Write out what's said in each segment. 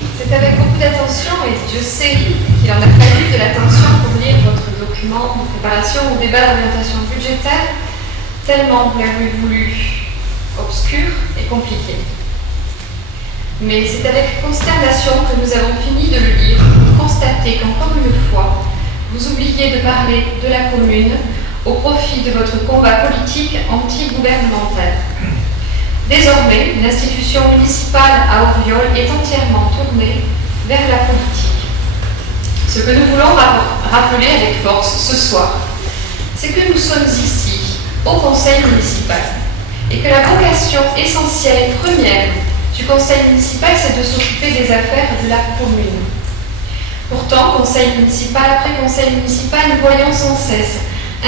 C'est avec beaucoup d'attention, et Dieu sait qu'il en a fallu de l'attention pour lire votre document de préparation au débat d'orientation budgétaire, tellement vous l'avez voulu obscur et compliqué. Mais c'est avec consternation que nous avons fini de le lire, pour constater qu'encore une fois, vous oubliez de parler de la commune au profit de votre combat politique anti-gouvernemental. Désormais, l'institution municipale à Auriol est entièrement tournée vers la politique. Ce que nous voulons rappeler avec force ce soir, c'est que nous sommes ici, au conseil municipal, et que la vocation essentielle et première du conseil municipal, c'est de s'occuper des affaires de la commune. Pourtant, conseil municipal après conseil municipal, nous voyons sans cesse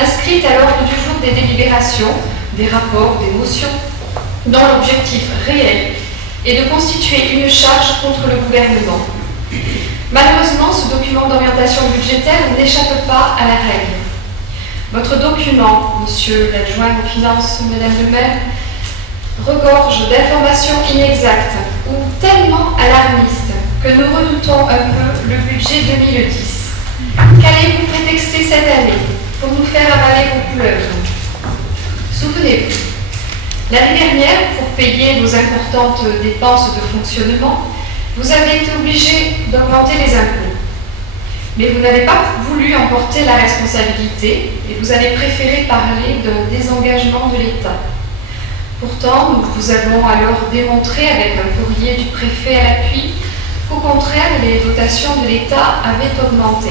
inscrites à l'ordre du jour des délibérations, des rapports, des motions, dont l'objectif réel est de constituer une charge contre le gouvernement. Malheureusement, ce document d'orientation budgétaire n'échappe pas à la règle. Votre document, monsieur l'adjoint aux finances, madame le maire, regorge d'informations inexactes ou tellement alarmistes que nous redoutons un peu le budget 2010. Qu'allez-vous prétexter cette année pour nous faire avaler vos pleurs? Souvenez-vous, l'année dernière, pour payer vos importantes dépenses de fonctionnement, vous avez été obligé d'augmenter les impôts. Mais vous n'avez pas voulu en porter la responsabilité et vous avez préféré parler d'un désengagement de l'État. Pourtant, nous vous avons alors démontré avec un courrier du préfet à l'appui qu'au contraire, les dotations de l'État avaient augmenté.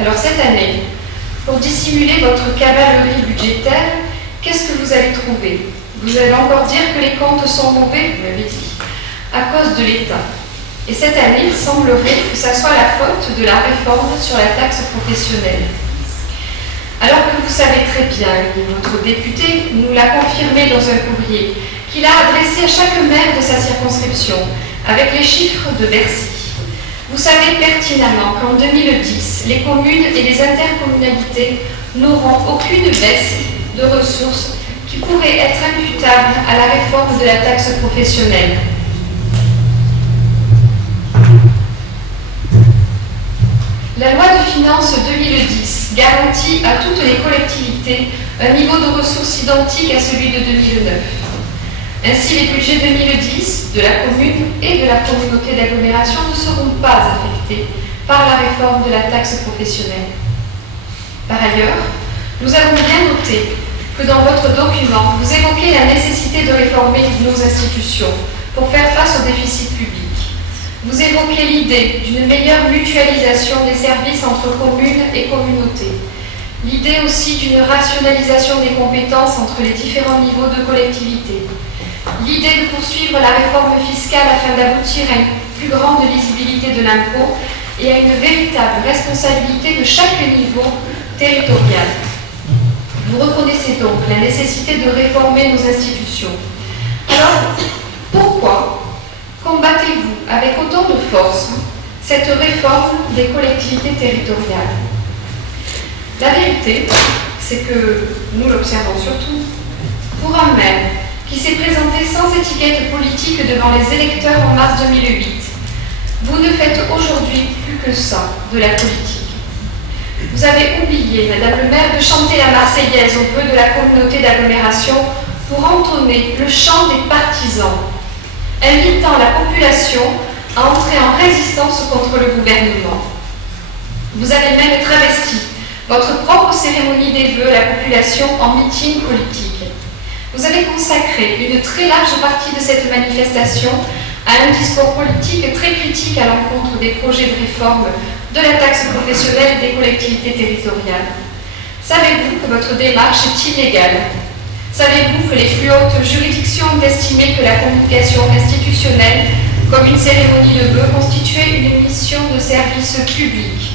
Alors cette année, pour dissimuler votre cavalerie budgétaire, qu'est-ce que vous allez trouver? Vous allez encore dire que les comptes sont mauvais, vous l'avez dit, à cause de l'État. Et cette année, il semblerait que ça soit la faute de la réforme sur la taxe professionnelle. Alors que vous savez très bien, et votre député nous l'a confirmé dans un courrier qu'il a adressé à chaque maire de sa circonscription, avec les chiffres de Bercy. Vous savez pertinemment qu'en 2010, les communes et les intercommunalités n'auront aucune baisse de ressources qui pourrait être imputable à la réforme de la taxe professionnelle. La loi de finances 2010 garantit à toutes les collectivités un niveau de ressources identique à celui de 2009. Ainsi, les budgets 2010 de la commune et de la communauté d'agglomération ne seront pas affectés par la réforme de la taxe professionnelle. Par ailleurs, nous avons bien noté que dans votre document, vous évoquez la nécessité de réformer nos institutions pour faire face au déficit public. Vous évoquez l'idée d'une meilleure mutualisation des services entre communes et communautés. L'idée aussi d'une rationalisation des compétences entre les différents niveaux de collectivité. L'idée de poursuivre la réforme fiscale afin d'aboutir à une plus grande lisibilité de l'impôt et à une véritable responsabilité de chaque niveau territorial. Vous reconnaissez donc la nécessité de réformer nos institutions. Alors, pourquoi combattez-vous avec autant de force cette réforme des collectivités territoriales? La vérité, c'est que nous l'observons surtout pour un maire qui s'est présenté sans étiquette politique devant les électeurs en mars 2008. Vous ne faites aujourd'hui plus que ça, de la politique. Vous avez oublié, Madame le maire, de chanter la Marseillaise au vœu de la communauté d'agglomération pour entonner le chant des partisans, invitant la population à entrer en résistance contre le gouvernement. Vous avez même travesti votre propre cérémonie des vœux à la population en meeting politique. Vous avez consacré une très large partie de cette manifestation à un discours politique très critique à l'encontre des projets de réforme de la taxe professionnelle des collectivités territoriales. Savez-vous que votre démarche est illégale? Savez-vous que les plus hautes juridictions ont estimé que la communication institutionnelle, comme une cérémonie de vœux, constituait une mission de service public,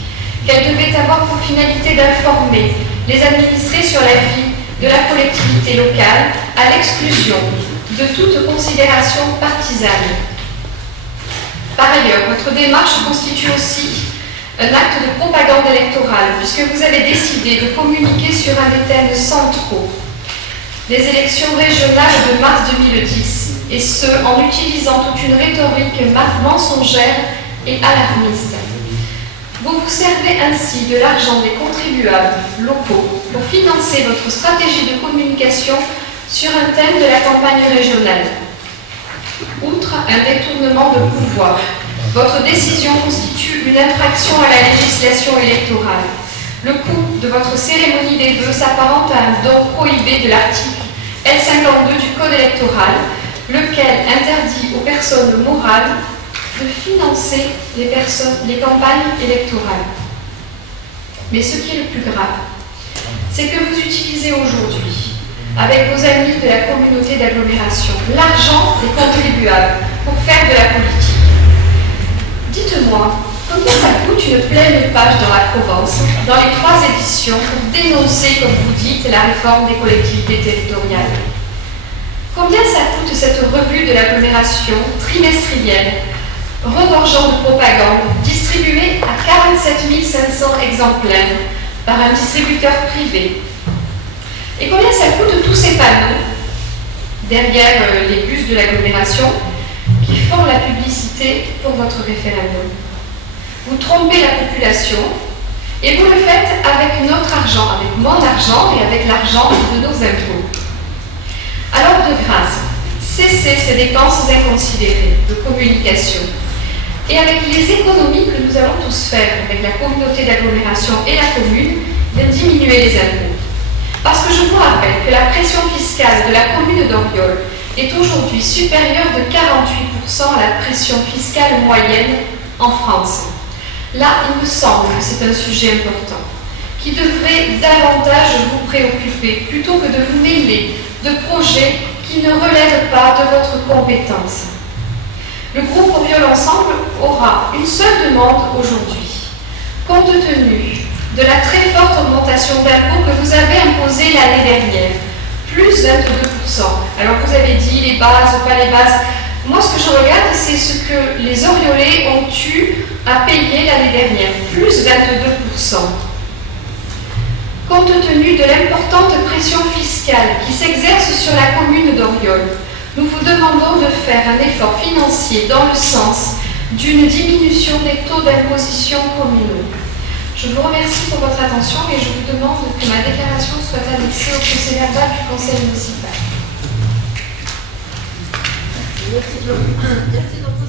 qu'elle devait avoir pour finalité d'informer les administrés sur la vie de la collectivité locale à l'exclusion de toute considération partisane. Par ailleurs, votre démarche constitue aussi un acte de propagande électorale, puisque vous avez décidé de communiquer sur un des thèmes centraux des élections régionales de mars 2010 et ce, en utilisant toute une rhétorique mensongère et alarmiste. Vous vous servez ainsi de l'argent des contribuables locaux pour financer votre stratégie de communication sur un thème de la campagne régionale. Outre un détournement de pouvoir, votre décision constitue une infraction à la législation électorale. Le coût de votre cérémonie des vœux s'apparente à un don prohibé de l'article L52 du Code électoral, lequel interdit aux personnes morales de financer les campagnes électorales. Mais ce qui est le plus grave, c'est que vous utilisez aujourd'hui, avec vos amis de la communauté d'agglomération, l'argent des contribuables pour faire de la politique. Dites-moi, combien ça coûte une pleine page dans la Provence, dans les 3 éditions, pour dénoncer, comme vous dites, la réforme des collectivités territoriales? Combien ça coûte cette revue de l'agglomération trimestrielle, regorgeant de propagande, distribuée à 47 500 exemplaires par un distributeur privé? Et combien ça coûte tous ces panneaux derrière les bus de l'agglomération qui font la publicité pour votre référendum? Vous trompez la population et vous le faites avec notre argent, avec mon argent et avec l'argent de nos impôts. Alors de grâce, cessez ces dépenses inconsidérées de communication. Et avec les économies que nous allons tous faire avec la communauté d'agglomération et la commune, diminuer les impôts. Parce que je vous rappelle que la pression fiscale de la commune d'Oriol est aujourd'hui supérieure de 48% à la pression fiscale moyenne en France. Là, il me semble que c'est un sujet important, qui devrait davantage vous préoccuper, plutôt que de vous mêler de projets qui ne relèvent pas de votre compétence. Le groupe Oriol Ensemble aura une seule demande aujourd'hui. Compte tenu de la très forte augmentation d'impôts que vous avez imposée l'année dernière, plus 22%. Alors vous avez dit les bases, pas les bases. Moi, ce que je regarde, c'est ce que les Oriolais ont eu à payer l'année dernière, plus 22%. Compte tenu de l'importante pression fiscale qui s'exerce sur la commune d'Oriol, nous vous demandons de faire un effort financier dans le sens d'une diminution des taux d'imposition communaux. Je vous remercie pour votre attention et je vous demande que ma déclaration soit annexée au procès verbal du Conseil municipal. Merci.